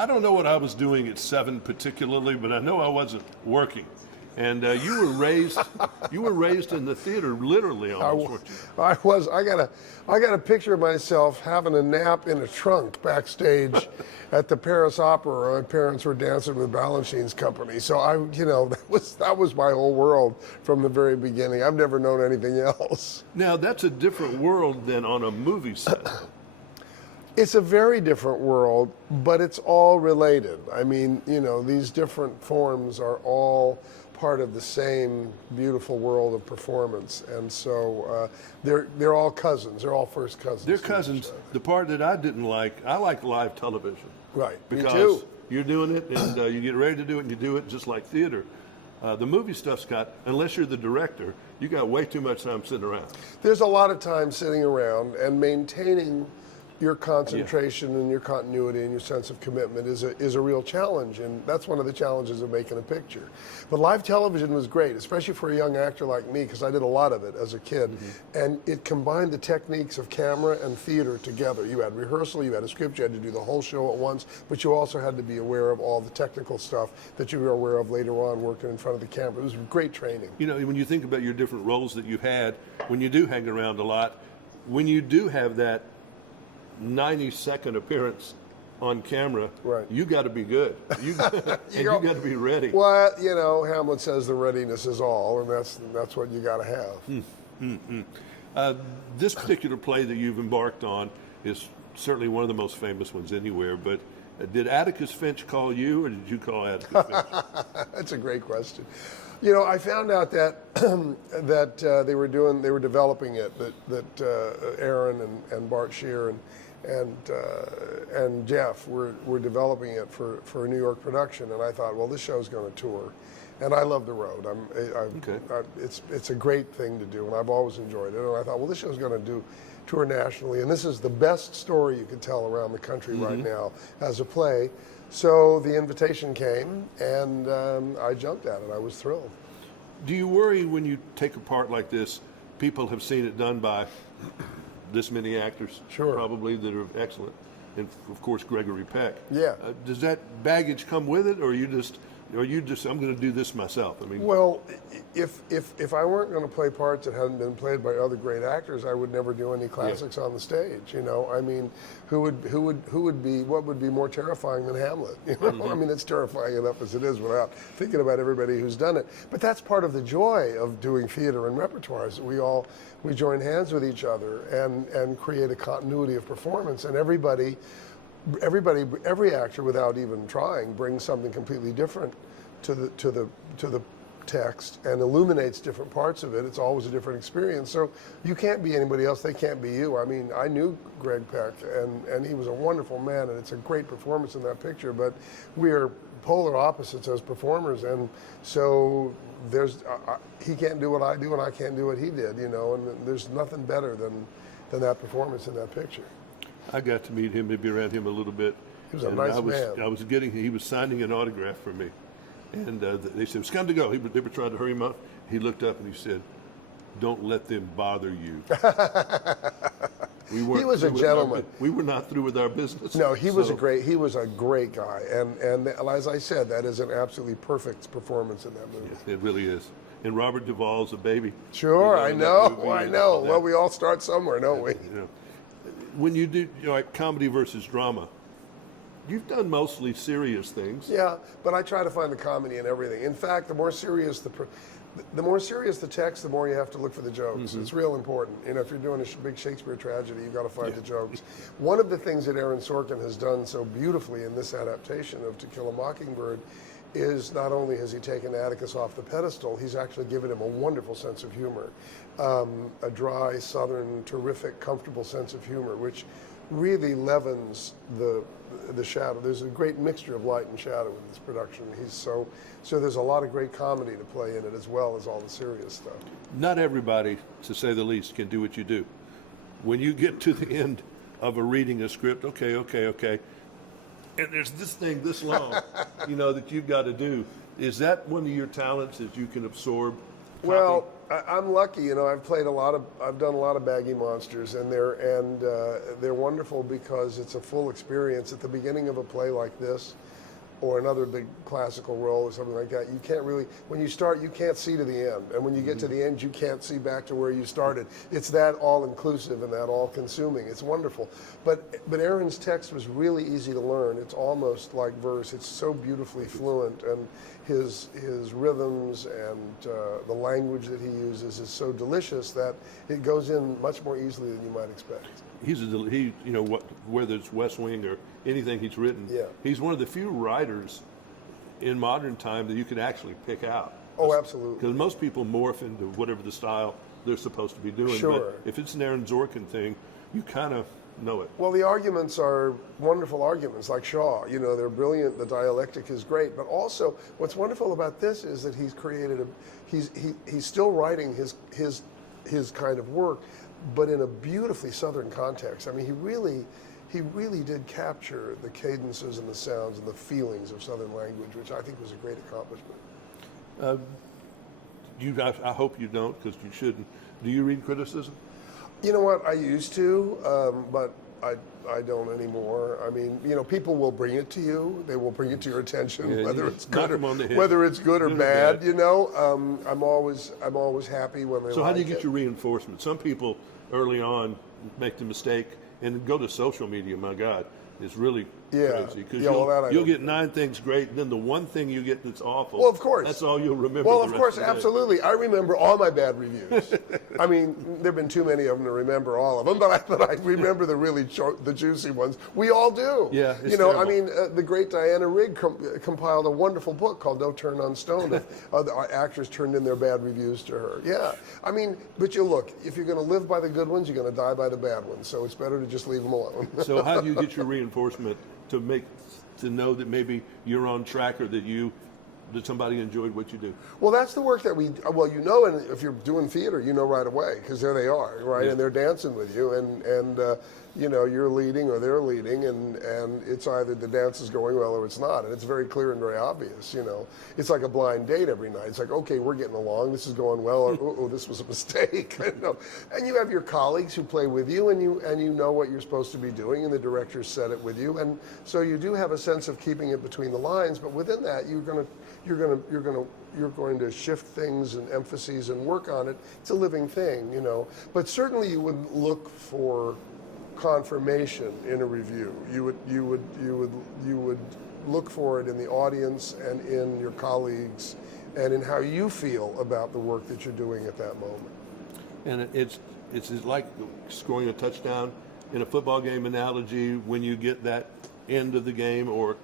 I don't know what I was doing at 7 particularly, but I know I wasn't working. And you were raised in the theater, literally almost. weren't you? I was. I got a picture of myself having a nap in a trunk backstage at the Paris Opera. My parents were dancing with Balanchine's company, so that was my whole world from the very beginning. I've never known anything else. Now that's a different world than on a movie set. It's a very different world, but it's all related. I mean, these different forms are all part of the same beautiful world of performance, and so they're all cousins. They're all first cousins. They're cousins. The part that I didn't like, I like live television. Right. Because Me too. you're doing it, and you get ready to do it, and you do it just like theater. The movie stuff's got, unless you're the director, you got way too much time sitting around. There's a lot of time sitting around, and maintaining your concentration and your continuity and your sense of commitment is a real challenge, and that's one of the challenges of making a picture. But live television was great, especially for a young actor like me, because I did a lot of it as a kid, and it combined the techniques of camera and theater together. You had rehearsal, you had a script, you had to do the whole show at once, but you also had to be aware of all the technical stuff that you were aware of later on working in front of the camera. It was great training. When you think about your different roles that you've had, when you do hang around a lot, when you do have that 90-second appearance on camera, right, you got to be good. You got to be ready. Well, Hamlet says the readiness is all, and that's what you got to have. This particular play that you've embarked on is certainly one of the most famous ones anywhere, but did Atticus Finch call you, or did you call Atticus Finch? That's a great question. I found out that that they were developing it, that Aaron and Bart Shear and Jeff were developing it for a New York production, and I thought, well, this show's going to tour, and I love the road. It's a great thing to do, and I've always enjoyed it. And I thought, well, this show's going to tour nationally, and this is the best story you could tell around the country right now as a play. So the invitation came, and I jumped at it. I was thrilled. Do you worry when you take a part like this? People have seen it done by this many actors, sure, probably, that are excellent, and of course Gregory Peck. Yeah. Does that baggage come with it, or are you just I'm going to do this myself? I mean, well, if I weren't going to play parts that hadn't been played by other great actors, I would never do any classics on the stage. I mean, what would be more terrifying than Hamlet? I mean, it's terrifying enough as it is without thinking about everybody who's done it. But that's part of the joy of doing theater and repertoire, is that we join hands with each other and create a continuity of performance, and every actor, without even trying, brings something completely different to the text and illuminates different parts of it. It's always a different experience. So you can't be anybody else. They can't be you. I mean, I knew Greg Peck, and he was a wonderful man, and it's a great performance in that picture. But we are polar opposites as performers, and so he can't do what I do, and I can't do what he did. And there's nothing better than that performance in that picture. I got to meet him, maybe around him a little bit. He was a nice man. He was signing an autograph for me. And they said, it's time to go. They were trying to hurry him up. He looked up and he said, don't let them bother you. He was a gentleman. We were not through with our business. No, he was a great guy. And as I said, that is an absolutely perfect performance in that movie. Yeah, it really is. And Robert Duvall's a baby. Sure, I know. Well, we all start somewhere, don't we? When you do like comedy versus drama, you've done mostly serious things. Yeah, but I try to find the comedy in everything. In fact, the more serious the text, the more you have to look for the jokes. It's real important. If you're doing a big Shakespeare tragedy, you've got to find the jokes. One of the things that Aaron Sorkin has done so beautifully in this adaptation of To Kill a Mockingbird is not only has he taken Atticus off the pedestal, he's actually given him a wonderful sense of humor. A dry, southern, terrific, comfortable sense of humor, which really leavens the shadow. There's a great mixture of light and shadow in this production. So there's a lot of great comedy to play in it, as well as all the serious stuff. Not everybody, to say the least, can do what you do. When you get to the end of reading a script, okay, and there's this thing this long, that you've got to do. Is that one of your talents, that you can absorb Well, I'm lucky. You know, I've done a lot of baggy monsters, and they're wonderful because it's a full experience. At the beginning of a play like this, or another big classical role or something like that, you can't really, when you start, you can't see to the end. And when you get to the end, you can't see back to where you started. It's that all-inclusive and that all-consuming. It's wonderful. But Aaron's text was really easy to learn. It's almost like verse. It's so beautifully fluent, and his rhythms and the language that he uses is so delicious that it goes in much more easily than you might expect. You know, whether it's West Wing or anything he's written, he's one of the few writers in modern time that you can actually pick out. Oh, absolutely. Because most people morph into whatever the style they're supposed to be doing. Sure. But if it's an Aaron Sorkin thing, you kind of know it. Well, the arguments are wonderful arguments, like Shaw. You know, they're brilliant. The dialectic is great. But also, what's wonderful about this is that he's created he's still writing his kind of work, but in a beautifully Southern context. I mean, he really did capture the cadences and the sounds and the feelings of Southern language, which I think was a great accomplishment. I hope you don't, because you shouldn't. Do you read criticism? You know what? I used to, but I don't anymore. I mean, you know, people will bring it to you. They will bring it to your attention, whether it's good or bad. You know, I'm always happy when they. So how do you get your reinforcement? Some people early on make the mistake and go to social media. My God, it's really crazy, because you'll get 9 things great, and then the one thing you get that's awful. Well, of course, that's all you'll remember. Well, of course, absolutely. I remember all my bad reviews. I mean, there've been too many of them to remember all of them, but I remember the really the juicy ones. We all do. Yeah, you know, terrible. I mean, the great Diana Rigg compiled a wonderful book called "Don't Turn on Stone." Other actors turned in their bad reviews to her. Yeah, I mean, but you look, if you're going to live by the good ones, you're going to die by the bad ones. So it's better to just leave them alone. So how do you get your reinforcement to know that maybe you're on track, or that somebody enjoyed what you do? Well, that's the work that you know, and if you're doing theater, you know right away, because there they are, right? Yeah. And they're dancing with you, and you know, you're leading or they're leading, and it's either the dance is going well or it's not, and it's very clear and very obvious, you know. It's like a blind date every night. It's like, okay, we're getting along, this is going well, or oh, this was a mistake, you know. And you have your colleagues who play with you, and you know what you're supposed to be doing, and the director said it with you, and so you do have a sense of keeping it between the lines, but within that, you're going to shift things and emphases and work on it. It's a living thing, you know. But certainly you would look for confirmation in a review. You would look for it in the audience and in your colleagues and in how you feel about the work that you're doing at that moment. And it's like scoring a touchdown in a football game analogy, when you get that end of the game or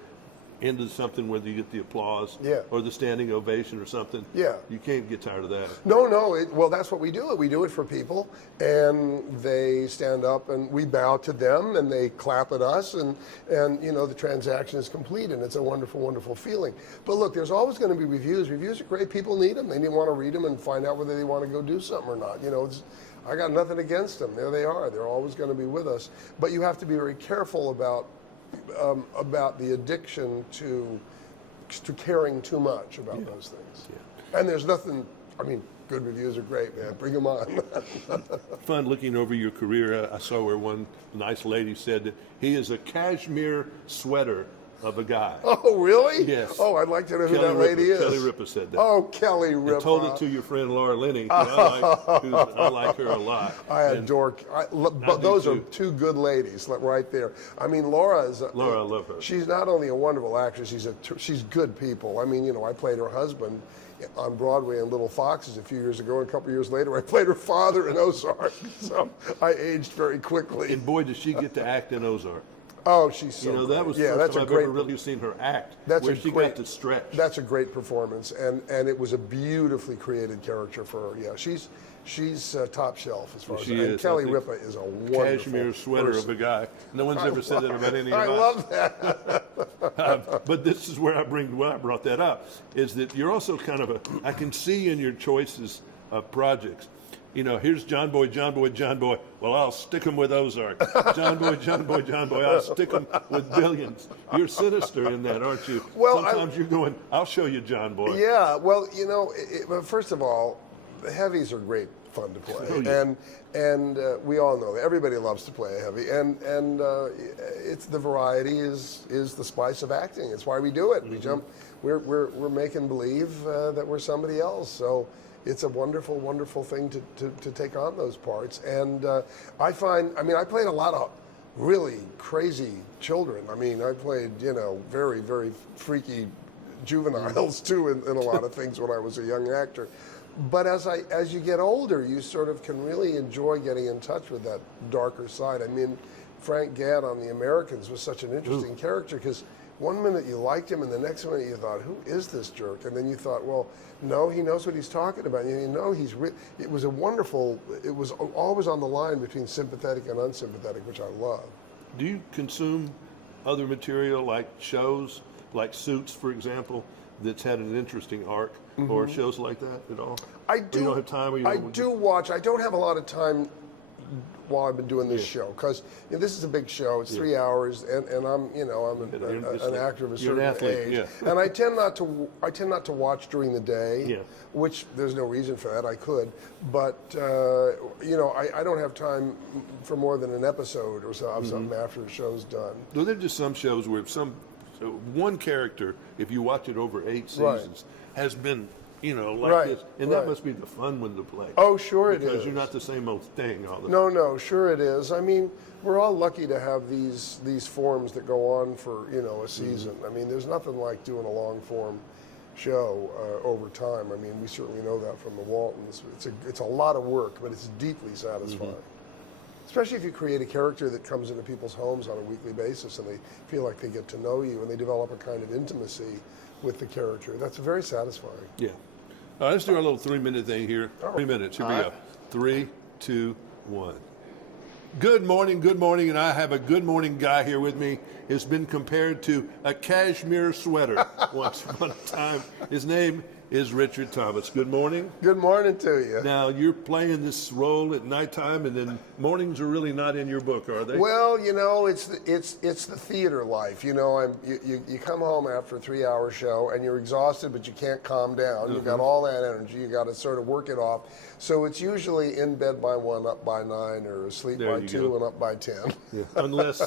into something, whether you get the applause or the standing ovation or something. Yeah. You can't get tired of that. No. Well, that's what we do. We do it for people, and they stand up, and we bow to them, and they clap at us, and you know, the transaction is complete, and it's a wonderful, wonderful feeling. But look, there's always going to be reviews. Reviews are great. People need them. They need to want to read them and find out whether they want to go do something or not. You know, I got nothing against them. There they are. They're always going to be with us. But you have to be very careful about the addiction to caring too much about those things. Yeah. And there's nothing, I mean, good reviews are great, man. Bring them on. Fun looking over your career. I saw where one nice lady said that he is a cashmere sweater of a guy. Oh, really? Yes. Oh, I'd like to know who that lady is. Kelly Ripa said that. Oh, Kelly Ripa. And told it to your friend Laura Linney. I like her a lot. I adore. But those are two good ladies right there. I mean, Laura, I love her. She's not only a wonderful actress. She's good people. I mean, you know, I played her husband on Broadway in Little Foxes a few years ago, and a couple years later I played her father in Ozark. So I aged very quickly. And boy, did she get to act in Ozark. Oh, she's so great. That was the first time I've ever really seen her act, where she got to stretch. That's a great performance, and it was a beautifully created character for her. Yeah, she's top shelf as far as she is. And Kelly Ripa is a wonderful cashmere sweater of a guy. No one's ever said that about any of us. I love that. But this is where I brought that up, is that you're also kind of I can see in your choices of projects. You know, here's John-Boy. Well, I'll stick him with Ozark. John-Boy. I'll stick him with Billions. You're sinister in that, aren't you? Well, sometimes you're going, I'll show you John-Boy. Yeah, well, you know, first of all, the heavies are great fun to play, Oh, yeah. and we all know that everybody loves to play a heavy, and it's the variety is the spice of acting. It's why we do it. We jump. We're making believe that we're somebody else. So it's a wonderful, wonderful thing to take on those parts. And I find, I mean, I played a lot of really crazy children. I mean, I played, very, very freaky juveniles too in a lot of things when I was a young actor. But as you get older, you sort of can really enjoy getting in touch with that darker side. I mean, Frank Gadd on The Americans was such an interesting character because one minute you liked him and the next minute you thought, who is this jerk? And then you thought, well, no, he knows what he's talking about. It was a wonderful, it was always on the line between sympathetic and unsympathetic, which I love. Do you consume other material like shows, like Suits, for example, that's had an interesting arc, or shows like that at all? I do. Or you don't have time? Or you I don't- do watch. I don't have a lot of time while I've been doing this show because this is a big show. It's 3 hours, and I'm an actor of a You're an certain athlete, age, yeah. and I tend not to watch during the day. Yeah. Which there's no reason for that. I could, but I don't have time for more than an episode or so of something after the show's done. Well, there are just some shows where one character, if you watch it over 8 seasons, has been, like Right, this. And that must be the fun one to play. Oh, sure it is. Because you're not the same old thing all the time. No, sure it is. I mean, we're all lucky to have these forms that go on for, a season. I mean, there's nothing like doing a long form show over time. I mean, we certainly know that from the Waltons. It's a lot of work, but it's deeply satisfying. Especially if you create a character that comes into people's homes on a weekly basis and they feel like they get to know you and they develop a kind of intimacy with the character. That's very satisfying. Yeah. All right, let's do our little 3-minute thing here. 3 minutes. Here we go. 3, 2, 1. Good morning, and I have a good morning guy here with me. Has been compared to a cashmere sweater once upon a time. His name is Richard Thomas. Good morning. Good morning to you. Now, you're playing this role at nighttime, and then mornings are really not in your book, are they? Well, it's the theater life. You come home after a 3-hour show and you're exhausted, but you can't calm down. You've got all that energy. You got to sort of work it off. So it's usually in bed by 1, up by 9, or asleep There by you 2 go. and up by 10. Yeah. Unless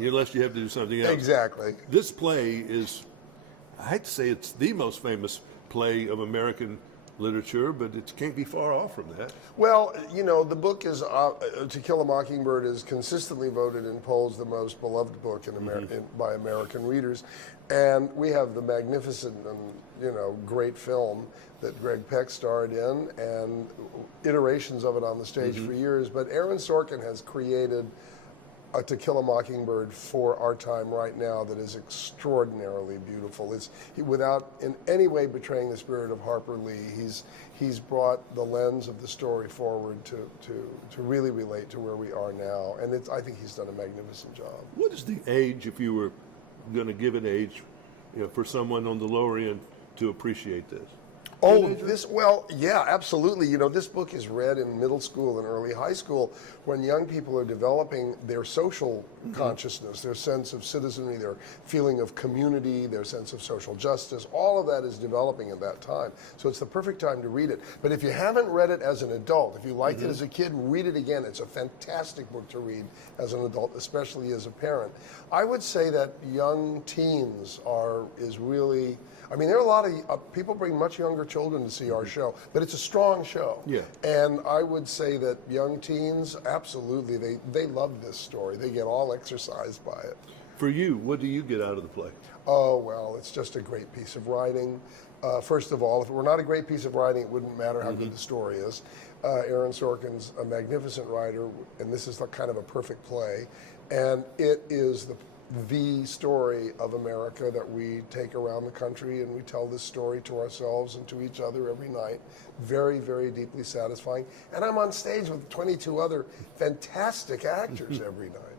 you have to do something else. Exactly. This play is, I hate to say it's the most famous play of American literature, but it can't be far off from that. Well, the book is To Kill a Mockingbird is consistently voted in polls the most beloved book by American readers, and we have the magnificent and great film that Greg Peck starred in, and iterations of it on the stage for years. But Aaron Sorkin has created a To Kill a Mockingbird for our time right now that is extraordinarily beautiful. Without in any way betraying the spirit of Harper Lee, he's brought the lens of the story forward to really relate to where we are now, and I think he's done a magnificent job. What is the age, if you were going to give an age, for someone on the lower end to appreciate this? Oh, yeah, absolutely. This book is read in middle school and early high school when young people are developing their social consciousness, their sense of citizenry, their feeling of community, their sense of social justice. All of that is developing at that time. So it's the perfect time to read it. But if you haven't read it as an adult, if you liked it as a kid, read it again. It's a fantastic book to read as an adult, especially as a parent. I would say that young teens is really... I mean, there are a lot of people bring much younger children to see our show, but it's a strong show. Yeah. And I would say that young teens, absolutely, they love this story. They get all exercised by it. For you, what do you get out of the play? Oh, well, it's just a great piece of writing. First of all, if it were not a great piece of writing, it wouldn't matter how good the story is. Aaron Sorkin's a magnificent writer, and this is kind of a perfect play. And it is the story of America that we take around the country, and we tell this story to ourselves and to each other every night. Very, very deeply satisfying. And I'm on stage with 22 other fantastic actors every night,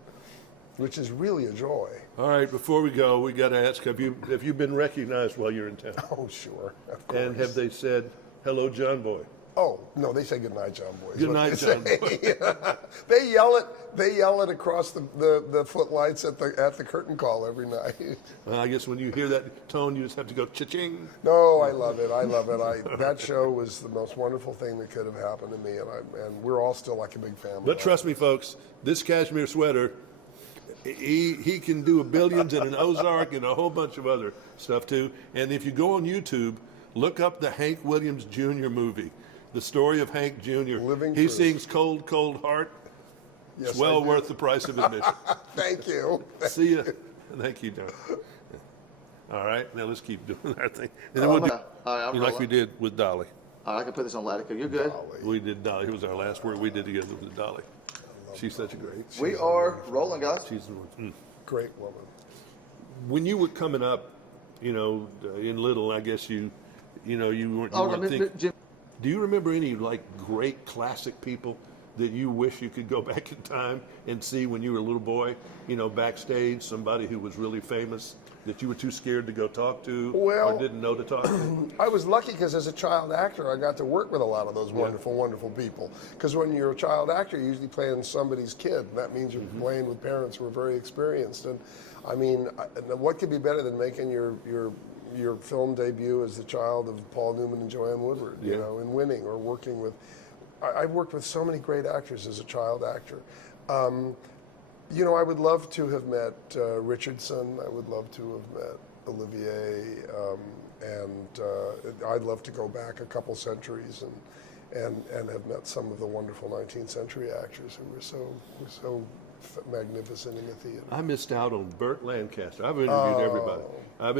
which is really a joy. All right, before we go, we got to ask, have you been recognized while you're in town? Oh, sure, of course. And have they said, hello, John Boy? Oh no, they say good night, John Boy. is Good what night, they John say. Boy. They yell it. They yell it across the footlights at the curtain call every night. Well, I guess when you hear that tone, you just have to go cha-ching. No, I love it. I love it. That show was the most wonderful thing that could have happened to me, and we're all still like a big family. But trust me, folks, this cashmere sweater, he can do a Billions and an Ozark and a whole bunch of other stuff too. And if you go on YouTube, look up the Hank Williams Jr. movie, the story of Hank Jr. Living He truth. sings "Cold, Cold Heart." Yes, It's well I do. worth the price of admission. Thank you. See ya. Thank you, John. All right, now let's keep doing our thing. And then we'll do I'm like rolling. we did with Dolly. I can put this on Attica. You're good. We did Dolly. It was our last work we did together with Dolly. She's such a great. We are rolling, guys. She's Great woman. when you were coming up, you know, in little. I guess you weren't. You weren't think, Jim. do you remember any like great classic people that you wish you could go back in time and see when you were a little boy? You know, backstage, somebody who was really famous that you were too scared to go talk to Well, or didn't know to talk to. I was lucky because as a child actor, I got to work with a lot of those wonderful, wonderful people. Because when you're a child actor, you're usually playing somebody's kid. And that means you're playing with parents who are very experienced. And I mean, what could be better than making your film debut as the child of Paul Newman and Joanne Woodward, you Yeah. know, and winning or working with. I've worked with so many great actors as a child actor. You know, I would love to have met Richardson. I would love to have met Olivier, and I'd love to go back a couple centuries and have met some of the wonderful 19th century actors who were so magnificent in the theater. I missed out on Burt Lancaster. I've interviewed everybody. I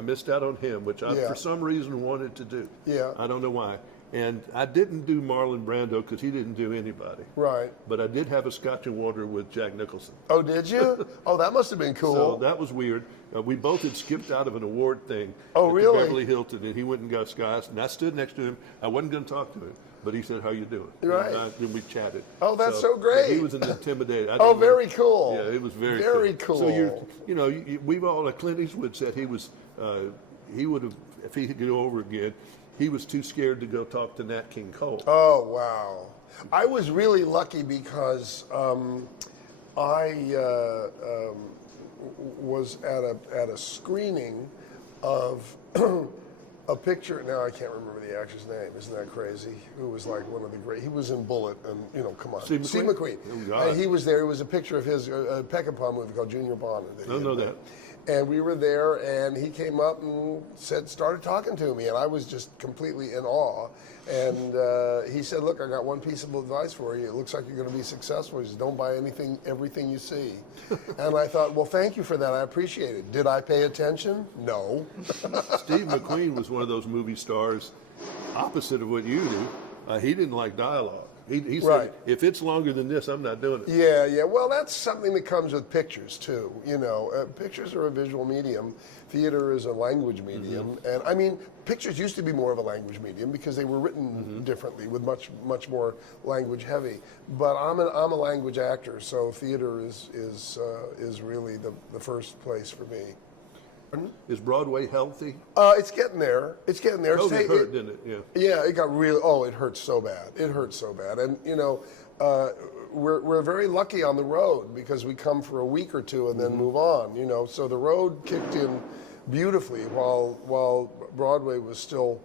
missed out on him, which I, Yeah. for some reason, wanted to do. Yeah. I don't know why. And I didn't do Marlon Brando because he didn't do anybody. Right. But I did have a Scotch and water with Jack Nicholson. Oh, did you? Oh, that must have been cool. So that was weird. We both had skipped out of an award thing. Oh, at the really? Beverly Hilton, and he went and got Scotch, and I stood next to him. I wasn't going to talk to him, but he said, "How you doing?" Right. And we chatted. Oh, that's so great. But he was intimidated. Oh, very cool. Yeah, it was very cool. So we've all, like Clint Eastwood said, he would have, if he could go over again, he was too scared to go talk to Nat King Cole. Oh, wow. I was really lucky because I was at a screening of a picture. Now I can't remember the actor's name. Isn't that crazy? Who was like one of the great. He was in Bullet, and come on, Steve McQueen? Oh, God. And he was there. It was a picture of his Peckinpah movie called Junior Bond. I don't know that. And we were there, and he came up and started talking to me, and I was just completely in awe. And he said, "Look, I got one piece of advice for you. It looks like you're going to be successful. He says, don't buy everything you see." And I thought, well, thank you for that. I appreciate it. Did I pay attention? No. Steve McQueen was one of those movie stars, opposite of what you do. He didn't like dialogue. He said, Right. if it's longer than this, I'm not doing it. Yeah. Well, that's something that comes with pictures too. You know, pictures are a visual medium. Theater is a language medium, and I mean, pictures used to be more of a language medium because they were written differently, with much more language heavy. But I'm a language actor, so theater is really the first place for me. Is Broadway healthy? It's getting there. It's getting there. COVID hurt, didn't it? Yeah. Yeah, it got real. Oh, it hurts so bad. It hurts so bad. And you know, we're very lucky on the road because we come for a week or two and then move on. You know, so the road kicked in beautifully while Broadway was still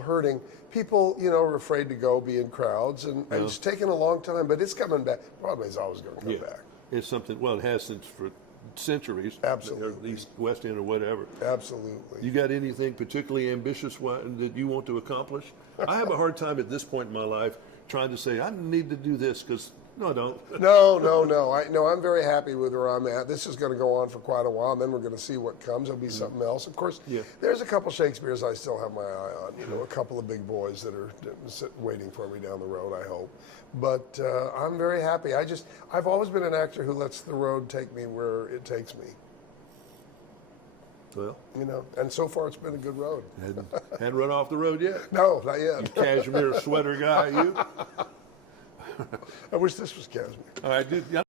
hurting. People, you know, are afraid to go, be in crowds, and it's taken a long time, but it's coming back. Broadway's always going to come back. It's something. Well, it has since for centuries. Absolutely. Or East, West End, or whatever. Absolutely. You got anything particularly ambitious that you want to accomplish? I have a hard time at this point in my life trying to say I need to do this because no, I don't. No. I'm very happy with where I'm at. This is going to go on for quite a while, and then we're going to see what comes. There'll be something else. Of course, there's a couple Shakespeare's I still have my eye on. You know, a couple of big boys that are waiting for me down the road, I hope. But I'm very happy. I've always been an actor who lets the road take me where it takes me. Well, you know, and so far it's been a good road. Hadn't run off the road yet. No, not yet. Cashmere sweater guy, you. I wish this was cashmere. All right, dude.